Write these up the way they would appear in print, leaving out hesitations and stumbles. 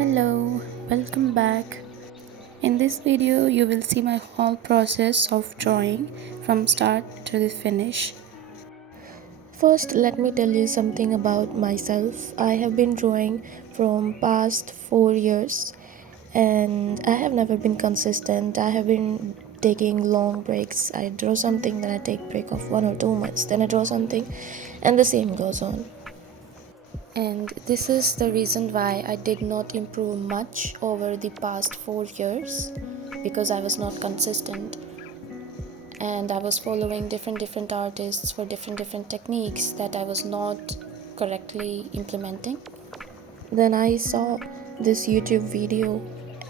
Hello, welcome back. In this video, you will see my whole process of drawing from start to the finish. First, let me tell you something about myself. I have been drawing from past 4 years and I have never been consistent. I have been taking long breaks. I draw something, then I take break of 1 or 2 months, then I draw something, and the same goes on. And this is the reason why I did not improve much over the past 4 years, because I was not consistent and I was following different artists for different techniques that I was not correctly implementing. Then I saw this YouTube video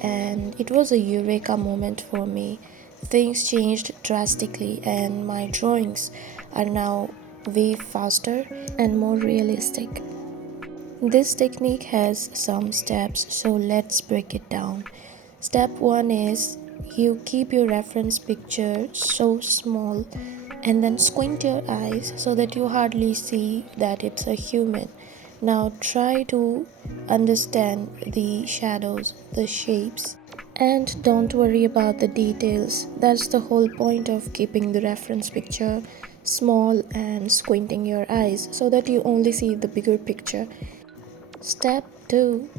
and it was a eureka moment for me. Things changed drastically and my drawings are now way faster and more realistic. This technique has some steps, so let's break it down. Step 1 is you keep your reference picture so small and then squint your eyes so that you hardly see that it's a human. Now try to understand the shadows, the shapes, and don't worry about the details. That's the whole point of keeping the reference picture small and squinting your eyes so that you only see the bigger picture. Step 2.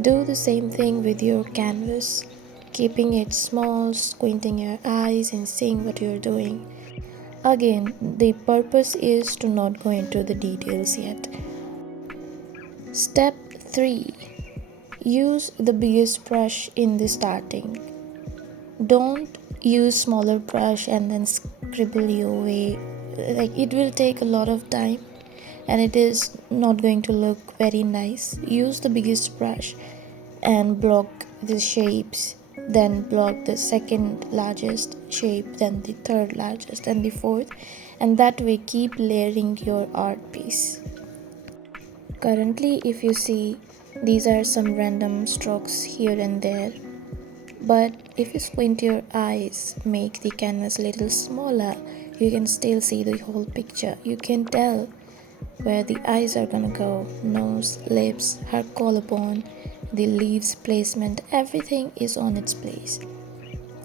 Do the same thing with your canvas, keeping it small, squinting your eyes, and seeing what you're doing. Again, the purpose is to not go into the details yet. Step 3. Use the biggest brush in the starting. Don't use smaller brush and then scribble your way. It will take a lot of time and it is not going to look very nice. Use the biggest brush and block the shapes, then block the second largest shape, then the third largest, and the fourth, and that way keep layering your art piece. Currently, if you see, these are some random strokes here and there, but if you squint your eyes, make the canvas a little smaller, you can still see the whole picture. You can tell where the eyes are gonna go, nose, lips, her collarbone, the leaves placement, everything is on its place.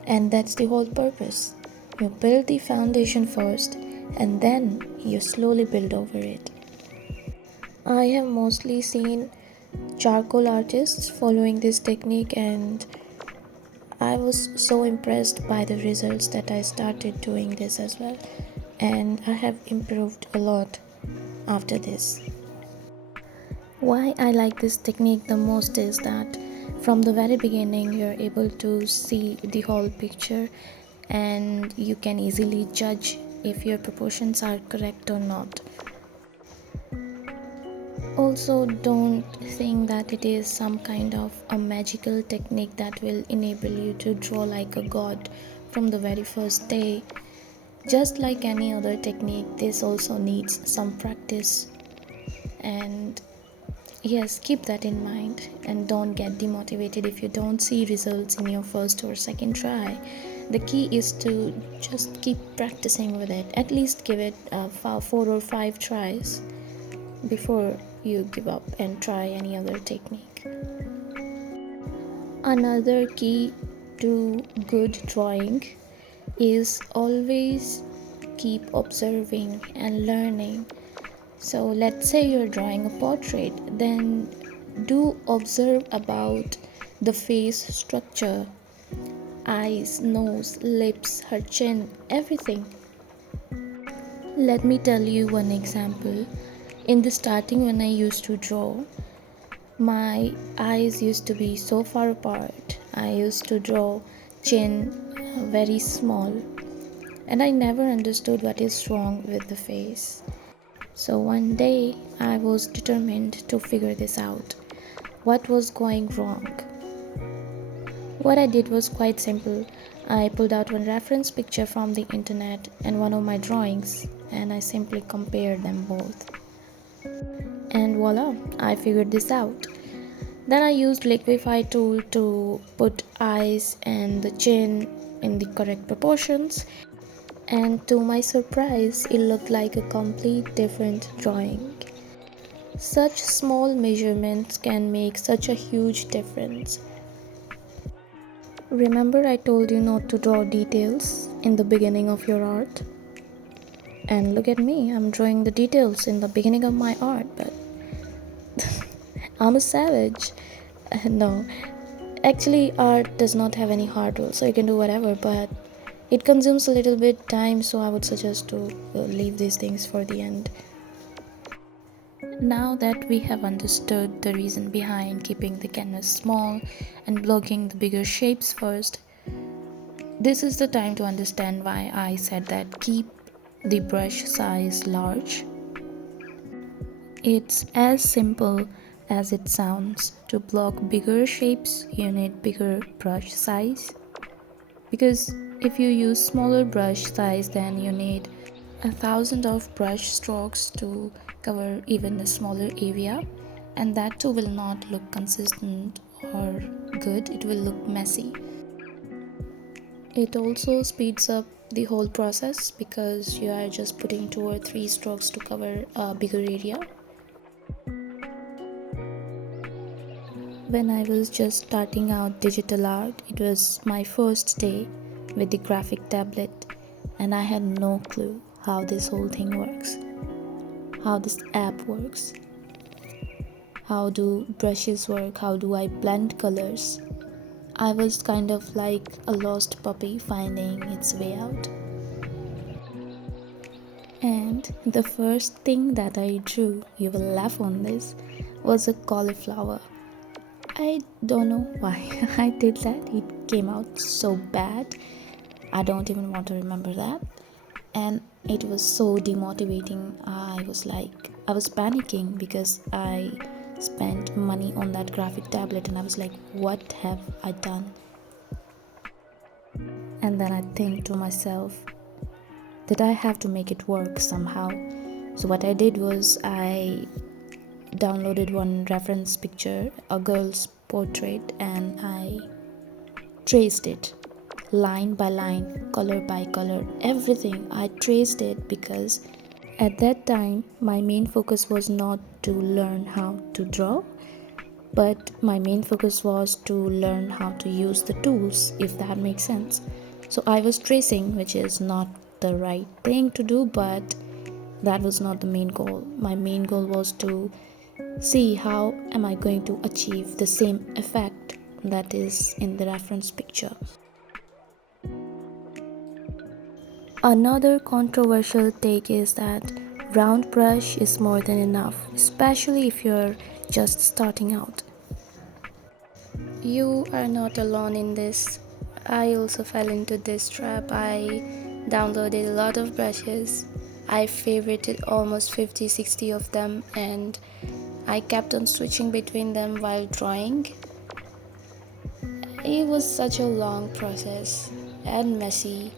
And that's the whole purpose. You build the foundation first and then you slowly build over it. I have mostly seen charcoal artists following this technique and I was so impressed by the results that I started doing this as well, and I have improved a lot after this. Why I like this technique the most is that from the very beginning you're able to see the whole picture and you can easily judge if your proportions are correct or not. Also, don't think that it is some kind of a magical technique that will enable you to draw like a god from the very first day. Just like any other technique, this also needs some practice. And yes, keep that in mind and don't get demotivated if you don't see results in your first or second try. The key is to just keep practicing with it. At least give it 4 or 5 tries before you give up and try any other technique. Another key to good drawing is always keep observing and learning. So let's say you're drawing a portrait, then do observe about the face structure, eyes, nose, lips, her chin, everything. Let me tell you one example. In the starting, when I used to draw, my eyes used to be so far apart. I used to draw chin very small, and I never understood what is wrong with the face. So one day I was determined to figure this out. What was going wrong? What I did was quite simple. I pulled out one reference picture from the internet and one of my drawings, and I simply compared them both. And voila, I figured this out. Then I used Liquify tool to put eyes and the chin in the correct proportions, and to my surprise, it looked like a complete different drawing. Such small measurements can make such a huge difference. Remember, I told you not to draw details in the beginning of your art? And look at me, I'm drawing the details in the beginning of my art, but I'm a savage. No, actually, art does not have any hard rules, so you can do whatever, but it consumes a little bit time, so I would suggest to leave these things for the end. Now that we have understood the reason behind keeping the canvas small and blocking the bigger shapes first, this is the time to understand why I said that keep the brush size large. It's as simple as it sounds. To block bigger shapes, you need bigger brush size. Because if you use smaller brush size, then you need 1,000 of brush strokes to cover even a smaller area, and that too will not look consistent or good, it will look messy. It also speeds up the whole process because you are just putting 2 or 3 strokes to cover a bigger area. When I was just starting out digital art, it was my first day with the graphic tablet, and I had no clue how this whole thing works, how this app works, how do brushes work, how do I blend colors. I was kind of like a lost puppy finding its way out. And the first thing that I drew, you will laugh on this, was a cauliflower. I don't know why I did that. It came out so bad. I don't even want to remember that. And it was so demotivating. I was panicking because I spent money on that graphic tablet and I was like, what have I done? And then I think to myself that I have to make it work somehow. So what I did was I downloaded one reference picture, a girl's portrait, and I traced it line by line, color by color, everything. I traced it because at that time my main focus was not to learn how to draw, but my main focus was to learn how to use the tools, if that makes sense. So I was tracing, which is not the right thing to do, but that was not the main goal. My main goal was to see how am I going to achieve the same effect that is in the reference picture. Another controversial take is that round brush is more than enough, especially if you're just starting out. You are not alone in this. I also fell into this trap. I downloaded a lot of brushes. I favorited almost 50-60 of them, and I kept on switching between them while drawing. It was such a long process and messy,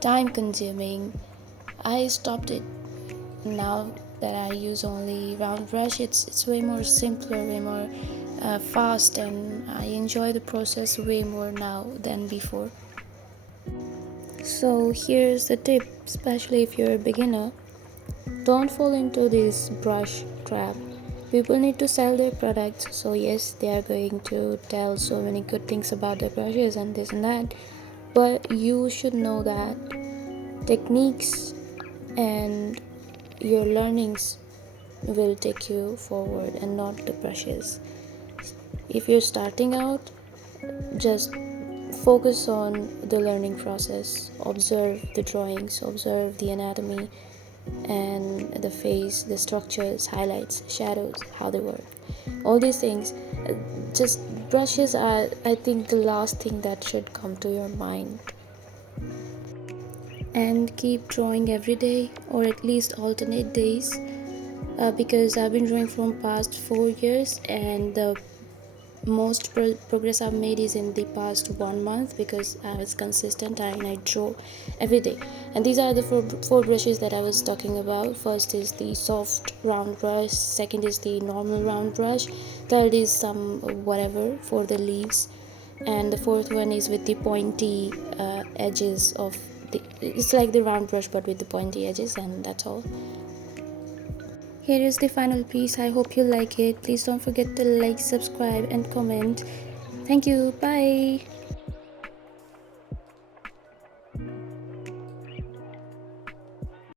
time consuming. I stopped it. Now that I use only round brush, it's way more simpler, way more fast, and I enjoy the process way more now than before. So here's the tip, especially if you're a beginner: don't fall into this brush trap. People need to sell their products, so yes, they are going to tell so many good things about their brushes and this and that, but you should know that techniques and your learnings will take you forward and not the brushes. If you're starting out, just focus on the learning process, observe the drawings, observe the anatomy and the face, the structures, highlights, shadows, how they work, all these things. Just brushes are, I think, the last thing that should come to your mind. And keep drawing every day, or at least alternate days, because I've been drawing from past 4 years, and the most progress I've made is in the past 1 month because I was consistent and I draw every day. And these are the four brushes that I was talking about. First is the soft round brush, second is the normal round brush, third is some whatever for the leaves, and the fourth one is with the pointy edges of it's like the round brush but with the pointy edges, and that's all. here is the final piece. I hope you like it. Please don't forget to like, subscribe, and comment. Thank you. Bye.